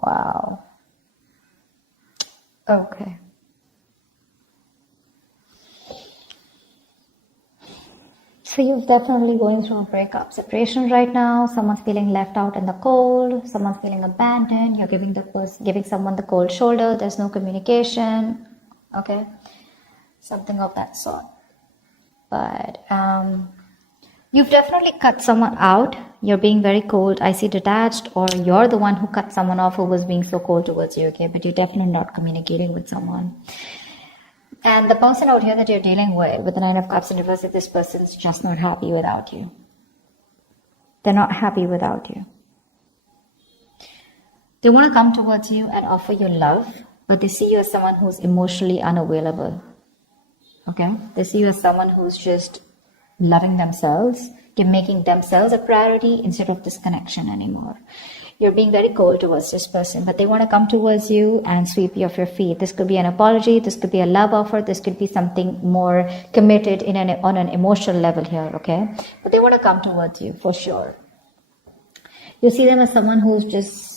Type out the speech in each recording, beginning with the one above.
Wow. Okay. So you're definitely going through a breakup, separation right now. Someone's feeling left out in the cold. Someone's feeling abandoned. You're giving someone the cold shoulder. There's no communication. Okay, something of that sort. But you've definitely cut someone out. You're being very cold. I see detached, or you're the one who cut someone off who was being so cold towards you. Okay, but you're definitely not communicating with someone. And the person out here that you're dealing with the Nine of Cups in reverse, this person's just not happy without you. They're not happy without you. They want to come towards you and offer you love, but they see you as someone who's emotionally unavailable. Okay? They see you as someone who's just loving themselves, making themselves a priority instead of this connection anymore. You're being very cold towards this person, but they want to come towards you and sweep you off your feet. This could be an apology, this could be a love offer, this could be something more committed on an emotional level here, okay? But they want to come towards you for sure. You see them as someone who's just,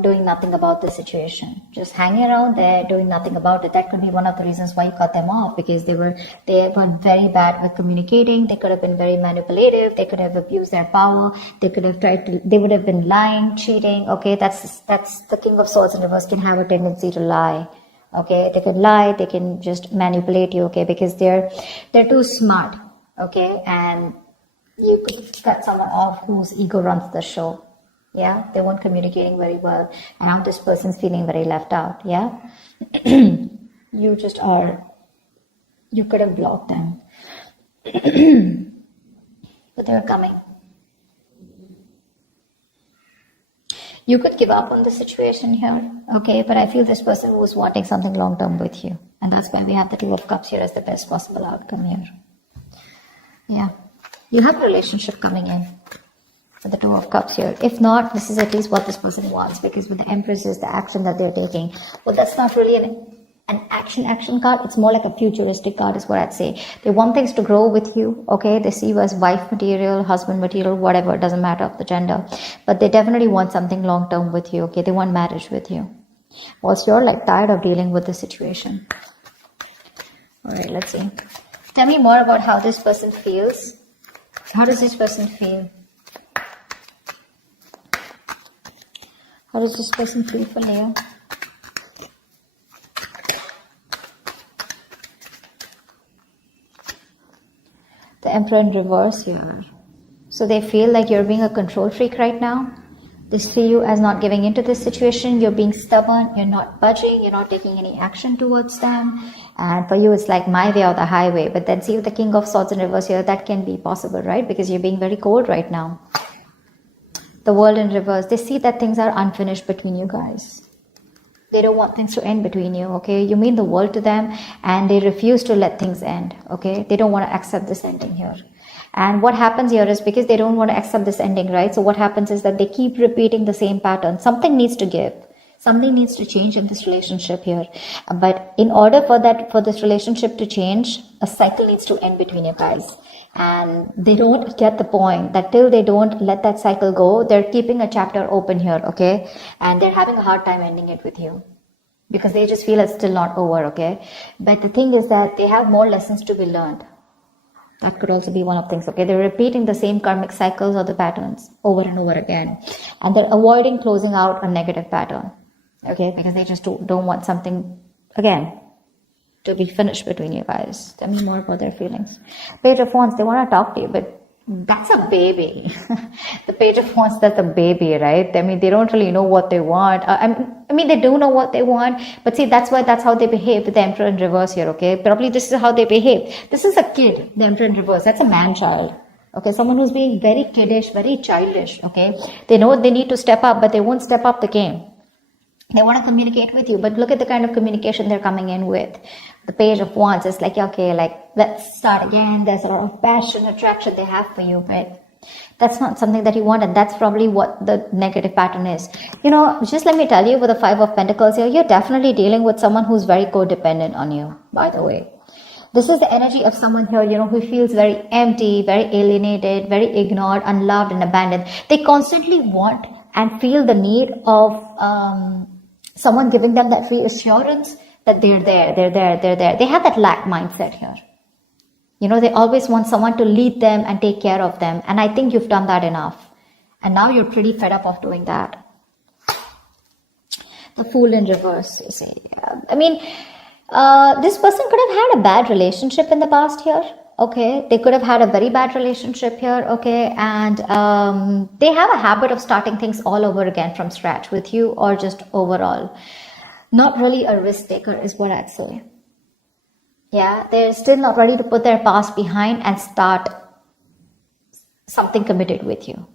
doing nothing about the situation, just hanging around there, doing nothing about it. That could be one of the reasons why you cut them off, because they were very bad at communicating. They could have been very manipulative. They could have abused their power. They would have been lying, cheating. Okay, that's the King of Swords in reverse can have a tendency to lie. Okay, they can lie. They can just manipulate you. Okay, because they're too smart. Okay, and you could cut someone off whose ego runs the show. Yeah, they weren't communicating very well. And now this person's feeling very left out. Yeah, you could have blocked them. But they're coming. You could give up on the situation here. Okay, but I feel this person was wanting something long term with you. And that's why we have the Two of Cups here as the best possible outcome here. Yeah, you have a relationship coming in. The Two of Cups here. If not, this is at least what this person wants, because with the Empress is the action that they're taking. Well, that's not really an action card. It's more like a futuristic card is what I'd say. They want things to grow with you. Okay, they see you as wife material, husband material, whatever. It doesn't matter of the gender, but they definitely want something long term with you. Okay, they want marriage with you. Also, you're like tired of dealing with the situation. All right, let's see. Tell me more about how this person feels. How does this person feel? How does this person feel for Leo? The Emperor in reverse here. So they feel like you're being a control freak right now. They see you as not giving into this situation. You're being stubborn. You're not budging. You're not taking any action towards them. And for you, it's like my way or the highway. But then see with the King of Swords in reverse here, that can be possible, right? Because you're being very cold right now. The World in reverse, they see that things are unfinished between you guys. They don't want things to end between you, okay? You mean the world to them, and they refuse to let things end, okay? They don't want to accept this ending here. And what happens here is because they don't want to accept this ending, right? So what happens is that they keep repeating the same pattern. Something needs to give. Something needs to change in this relationship here. But in order for this relationship to change, a cycle needs to end between you guys. And they don't get the point that till they don't let that cycle go, they're keeping a chapter open here, okay? And they're having a hard time ending it with you because they just feel it's still not over, okay? But the thing is that they have more lessons to be learned. That could also be one of things, okay? They're repeating the same karmic cycles or the patterns over and over again. And they're avoiding closing out a negative pattern, okay? Because they just don't want something, again, to be finished between you guys. Tell me more about their feelings. Page of Wands, they want to talk to you, but that's a baby. The Page of Wands, that's a baby, right? I mean, they don't really know what they want. I mean, they do know what they want, but see, that's how they behave with the Emperor in reverse here, okay? Probably this is how they behave. This is a kid, the Emperor in reverse. That's a man-child. Okay, someone who's being very kiddish, very childish, okay? They know they need to step up, but they won't step up the game. They want to communicate with you, but look at the kind of communication they're coming in with. The Page of Wands is like, okay, like, let's start again. There's a lot of passion, attraction they have for you, but that's not something that you want, and that's probably what the negative pattern is. Just let me tell you, with the Five of Pentacles here, you're definitely dealing with someone who's very codependent on you, by the way. This is the energy of someone here, who feels very empty, very alienated, very ignored, unloved, and abandoned. They constantly want and feel the need of someone giving them that reassurance that they're there. They have that lack mindset here. You know, they always want someone to lead them and take care of them. And I think you've done that enough. And now you're pretty fed up of doing that. The Fool in reverse, you see. I mean, this person could have had a bad relationship in the past here. Okay, they could have had a very bad relationship here. Okay, and they have a habit of starting things all over again from scratch with you, or just overall. Not really a risk taker is what I'd say. Yeah, they're still not ready to put their past behind and start something committed with you.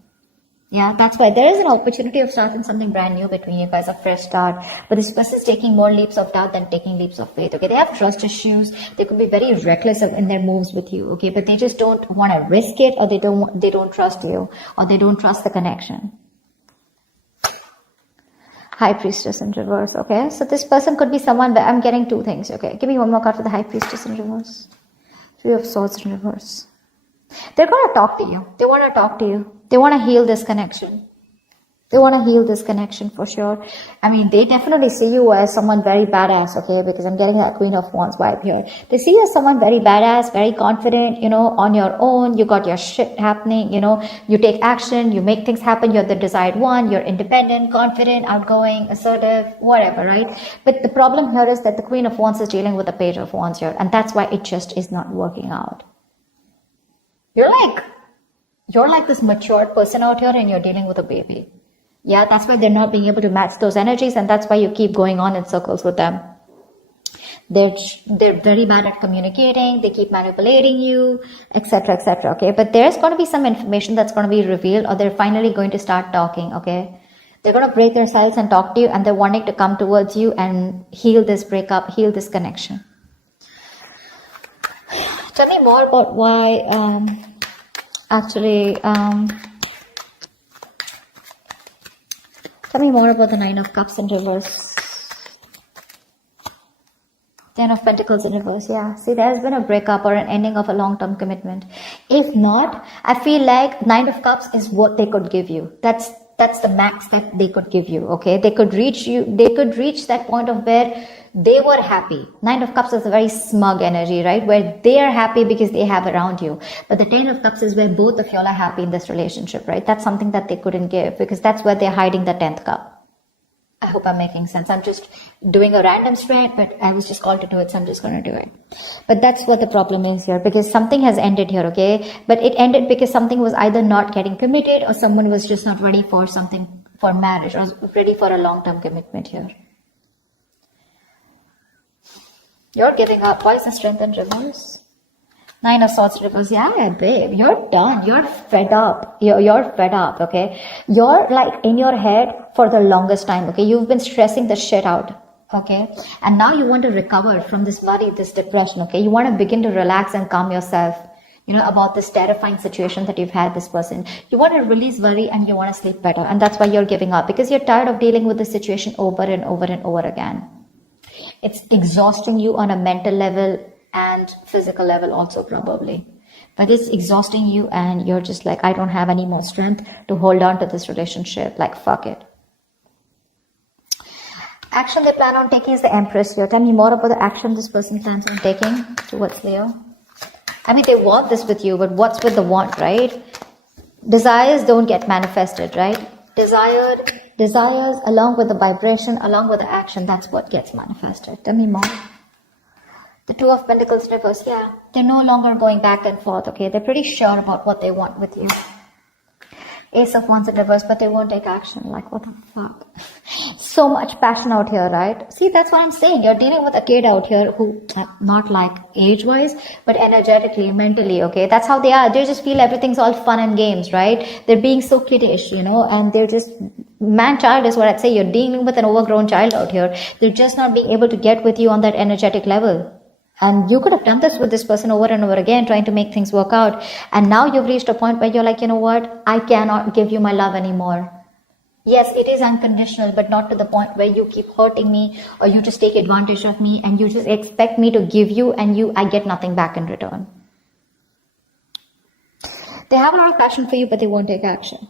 Yeah, that's why there is an opportunity of starting something brand new between you guys, a fresh start. But this person is taking more leaps of doubt than taking leaps of faith. Okay, they have trust issues. They could be very reckless in their moves with you. Okay, but they just don't want to risk it, or they don't trust you, or they don't trust the connection. High Priestess in reverse. Okay, so this person could be someone. But I'm getting two things. Okay, give me one more card for the High Priestess in reverse. Three of Swords in reverse. They're going to talk to you. They want to talk to you. They want to heal this connection. They want to heal this connection for sure. I mean, they definitely see you as someone very badass, okay? Because I'm getting that Queen of Wands vibe here. They see you as someone very badass, very confident, you know, on your own. You got your shit happening, you know. You take action, you make things happen. You're the desired one. You're independent, confident, outgoing, assertive, whatever, right? But the problem here is that the Queen of Wands is dealing with the Page of Wands here. And that's why it just is not working out. You're like this matured person out here and you're dealing with a baby. Yeah, that's why they're not being able to match those energies, and that's why you keep going on in circles with them. They're very bad at communicating, they keep manipulating you, etc., etc., okay? But there's going to be some information that's going to be revealed, or they're finally going to start talking, okay? They're going to break their silence and talk to you, and they're wanting to come towards you and heal this breakup, heal this connection. Tell me more about why, tell me more about the Nine of Cups in reverse. Ten of Pentacles in reverse. Yeah, see, there's been a breakup or an ending of a long-term commitment. If not, I feel like Nine of Cups is what they could give you. That's the max that they could give you, okay? They could reach that point of where they were happy. Nine of Cups is a very smug energy, right? Where they are happy because they have around you. But the Ten of Cups is where both of y'all are happy in this relationship, right? That's something that they couldn't give, because that's where they're hiding the 10th cup. I hope I'm making sense. I'm just doing a random spread, but I was just called to do it, so I'm just going to do it. But that's what the problem is here, because something has ended here, okay? But it ended because something was either not getting committed, or someone was just not ready for something, for marriage, or ready for a long-term commitment here. You're giving up. Why is the Strength in reverse? Nine of Swords reverse. Yeah, babe. You're done. You're fed up. You're fed up, okay? You're like in your head for the longest time, okay? You've been stressing the shit out, okay? And now you want to recover from this worry, this depression, okay? You want to begin to relax and calm yourself, you know, about this terrifying situation that you've had this person. You want to release worry and you want to sleep better. And that's why you're giving up, because you're tired of dealing with the situation over and over and over again. It's exhausting you on a mental level and physical level also, probably. But it's exhausting you and you're just like, I don't have any more strength to hold on to this relationship. Like, fuck it. Action they plan on taking is the Empress here. Tell me more about the action this person plans on taking towards Leo. I mean, they want this with you, but what's with the want, right? Desires don't get manifested, right? Desires along with the vibration, along with the action, that's what gets manifested. Tell me more. The Two of Pentacles reverse, yeah. They're no longer going back and forth, okay? They're pretty sure about what they want with you. Ace of Wands in reverse, but they won't take action. Like, what the fuck? So much passion out here, right? See, that's what I'm saying. You're dealing with a kid out here who, not like age-wise, but energetically, mentally, okay? That's how they are. They just feel everything's all fun and games, right? They're being so kiddish, you know, and they're just, man-child is what I'd say. You're dealing with an overgrown child out here. They're just not being able to get with you on that energetic level. And you could have done this with this person over and over again, trying to make things work out. And now you've reached a point where you're like, you know what? I cannot give you my love anymore. Yes, it is unconditional, but not to the point where you keep hurting me, or you just take advantage of me and you just expect me to give you and I get nothing back in return. They have a lot of passion for you, but they won't take action.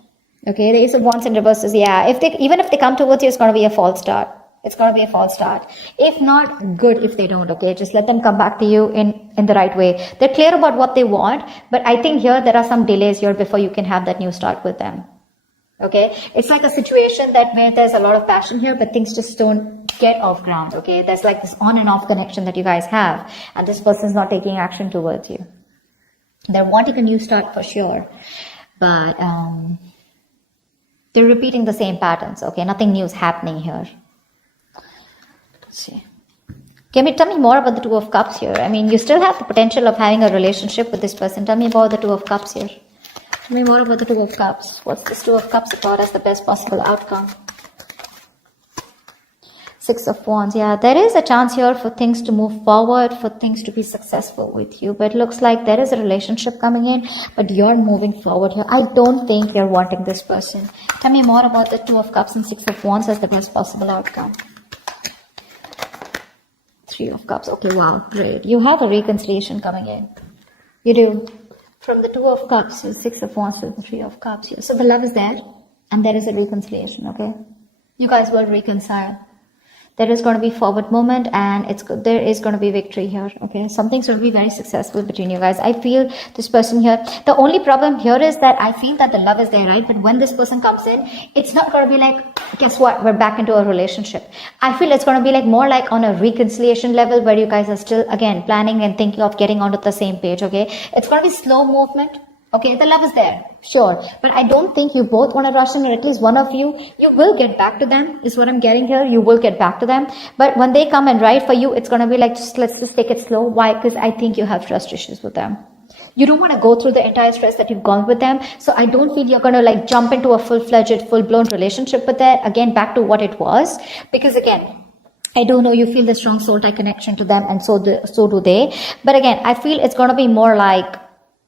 Okay, the Ace of Wands in reverse is, yeah, even if they come towards you, it's going to be a false start. It's going to be a false start. If not, good if they don't, okay? Just let them come back to you in the right way. They're clear about what they want, but I think here there are some delays here before you can have that new start with them. Okay? It's like a situation that where there's a lot of passion here, but things just don't get off ground, okay? There's like this on and off connection that you guys have, and this person's not taking action towards you. They're wanting a new start for sure, but they're repeating the same patterns, okay? Nothing new is happening here. Let's see. Tell me more about the Two of Cups here. I mean, you still have the potential of having a relationship with this person. Tell me about the Two of Cups here. Tell me more about the Two of Cups. What's this Two of Cups about as the best possible outcome? Six of Wands. Yeah, there is a chance here for things to move forward, for things to be successful with you. But it looks like there is a relationship coming in, but you're moving forward here. I don't think you're wanting this person. Tell me more about the Two of Cups and Six of Wands as the best possible outcome. Three of Cups. Okay, wow, great. You have a reconciliation coming in. You do. From the Two of Cups to the Six of Wands to the Three of Cups here. So the love is there, and there is a reconciliation, okay? You guys will reconcile. There is going to be forward movement, and there is going to be victory here, okay? Something's going to be very successful between you guys. I feel this person here, the only problem here is that I feel that the love is there, right? But when this person comes in, it's not going to be like, guess what, we're back into a relationship. I feel it's going to be like more like on a reconciliation level where you guys are still, again, planning and thinking of getting onto the same page, okay? It's going to be slow movement. Okay, the love is there, sure. But I don't think you both want to rush in, or at least one of you will get back to them, is what I'm getting here. You will get back to them. But when they come and write for you, it's going to be like, let's just take it slow. Why? Because I think you have trust issues with them. You don't want to go through the entire stress that you've gone with them. So I don't feel you're going to like jump into a full-fledged, full-blown relationship with that. Again, back to what it was. Because again, I do know you feel the strong soul tie connection to them, and so do they. But again, I feel it's going to be more like,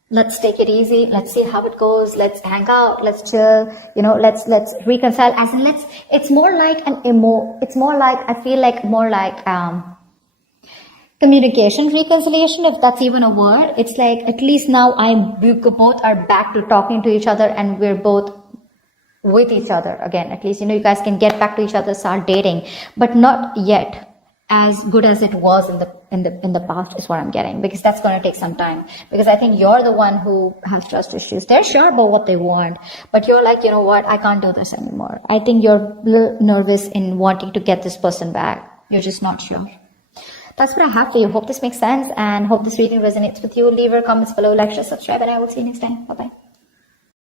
let's take it easy. Let's see how it goes. Let's hang out. Let's chill. You know, let's reconcile. As in, it's more like it's more like, I feel like more like, communication reconciliation, if that's even a word. It's like, at least now we both are back to talking to each other, and we're both with each other again. At least, you know, you guys can get back to each other, start dating, but not yet as good as it was in the past, is what I'm getting, because that's going to take some time. Because I think you're the one who has trust issues. They're sure about what they want, but you're like, you know what, I can't do this anymore. I think you're a little nervous in wanting to get this person back. You're just not sure. That's what I have for you. Hope this makes sense, and hope this reading resonates with you. Leave your comments below, like, share, subscribe, and I will see you next time. Bye bye.